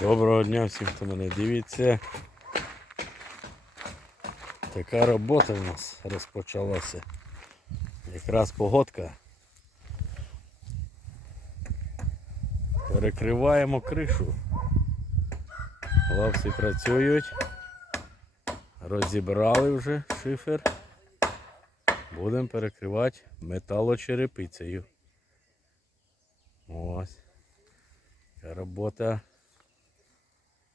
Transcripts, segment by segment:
Доброго дня всім, хто мене дивиться. Така робота в нас розпочалася. Якраз погодка. Перекриваємо кришу. Хлопці працюють. Розібрали вже шифер. Будемо перекривати металочерепицею. Ось. Така робота.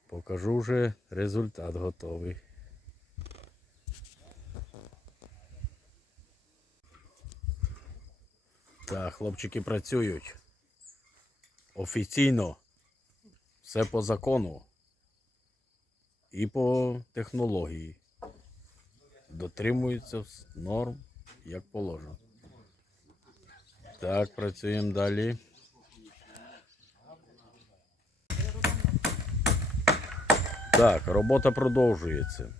Покажу вже результат готовий. Так, хлопчики працюють. Офіційно. Все по закону. І по технології. Дотримуються норм, як положено. Так, працюємо далі. Так, робота продовжується.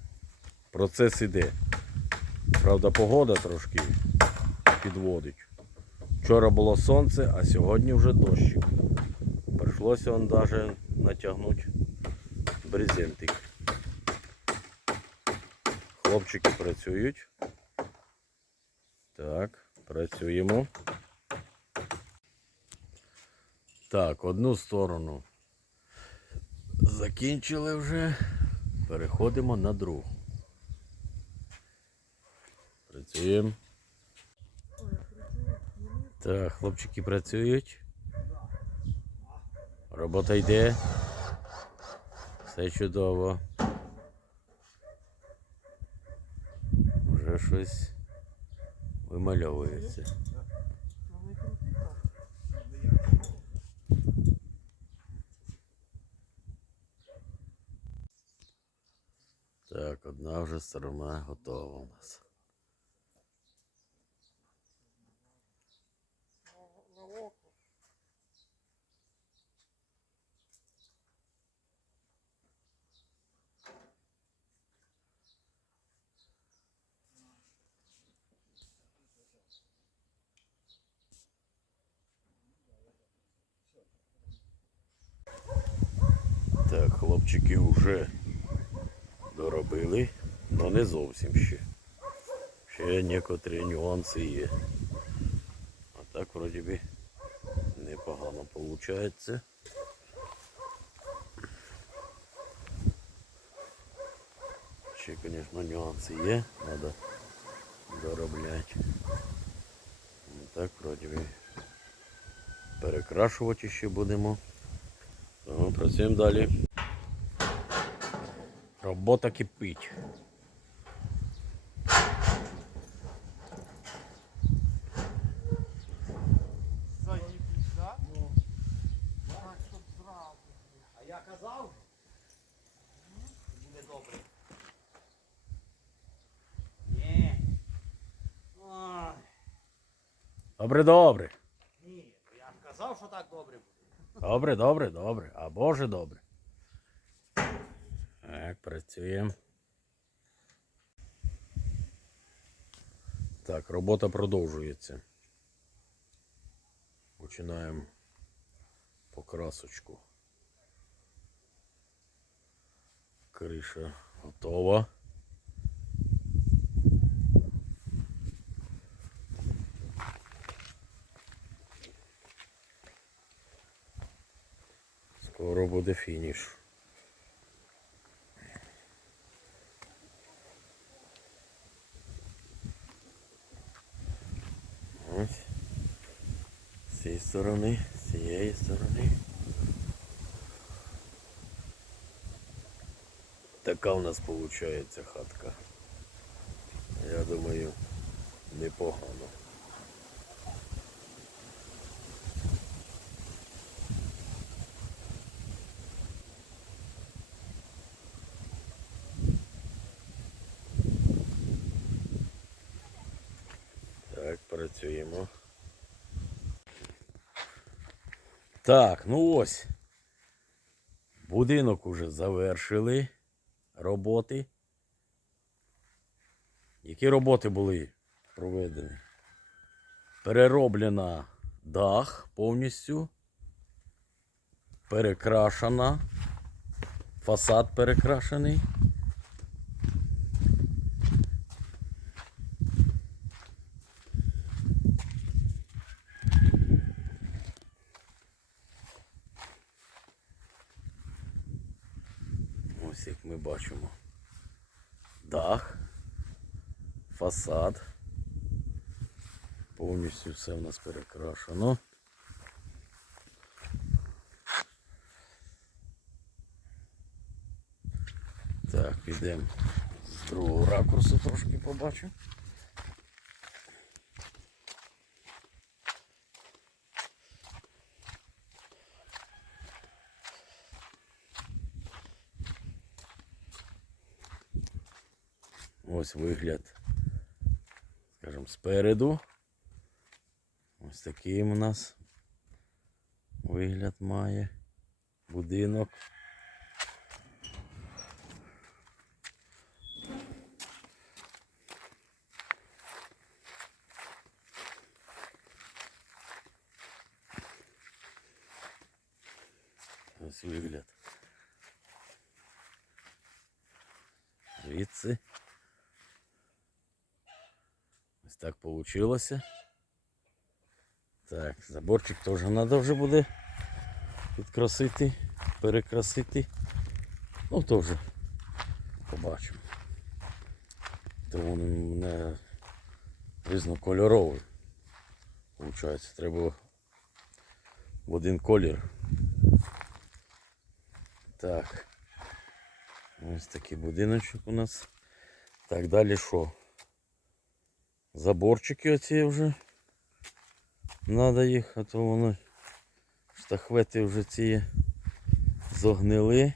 Процес іде. Правда, погода трошки підводить. Вчора було сонце, а сьогодні вже дощик. Прийшлося он даже натягнути брезентик. Хлопчики працюють. Так, працюємо. Так, одну сторону Закінчили вже. Переходимо на другу. Працюємо. Так, хлопчики працюють. Робота йде. Все чудово. Вже щось вимальовується. Одна вже сторона готова у нас. Так, хлопчики вже доробили, але не зовсім ще. Ще некоторі нюанси є. А так вроді би непогано виходить. Ще, звісно, нюанси є, треба доробляти. Ну, Так, вроді би перекрашувати ще будемо. Тому працюємо далі. Робота кипить. Заїбись, да? Так, щоб зразу. А я казав, буде добре. Добре, добре. ні, я ж казав, що так добре буде. Добре, добре, добре. А Боже добре. Так, працюємо. Так, робота продовжується. Починаємо покрасочку. Криша готова. Скоро буде фініш. Ось. З цієї сторони, з цієї сторони. Така у нас виходить хатка. Я думаю, непогано. Так, працюємо. Так, ну ось. Будинок уже завершили роботи. Які роботи були проведені? Перероблена дах повністю. Перекрашена фасад перекрашений. Ось як ми бачимо. Дах, фасад. Повністю все в нас перекрашено. Так, підемо з другого ракурсу трошки побачу. Ось вигляд, скажімо, спереду. Ось такий у нас вигляд має будинок. Ось вигляд. Звідси. Так получилося. Так, заборчик теж треба вже буде підкрасити, перекрасити. Ну теж побачимо. То він мене різнокольоровий. Получається, треба в один колір. Так. Ось такий будиночок у нас. Так, далі що? Заборчики оці вже. Надо їх, а то воно штахвети вже ці зогнили.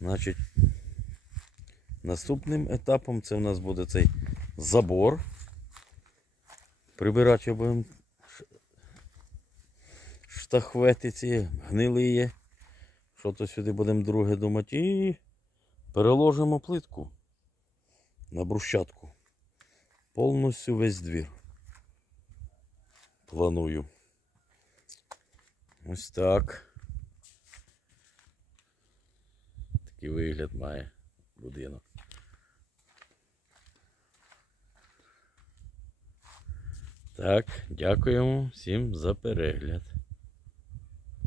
Значить, наступним етапом це в нас буде цей забор. Прибирати будемо штахвети ці гнили є. Що то сюди будемо друге думати. І переложимо плитку на брусчатку. Повністю весь двір. Планую. Ось так. Такий вигляд має будинок. Так, дякуємо всім за перегляд.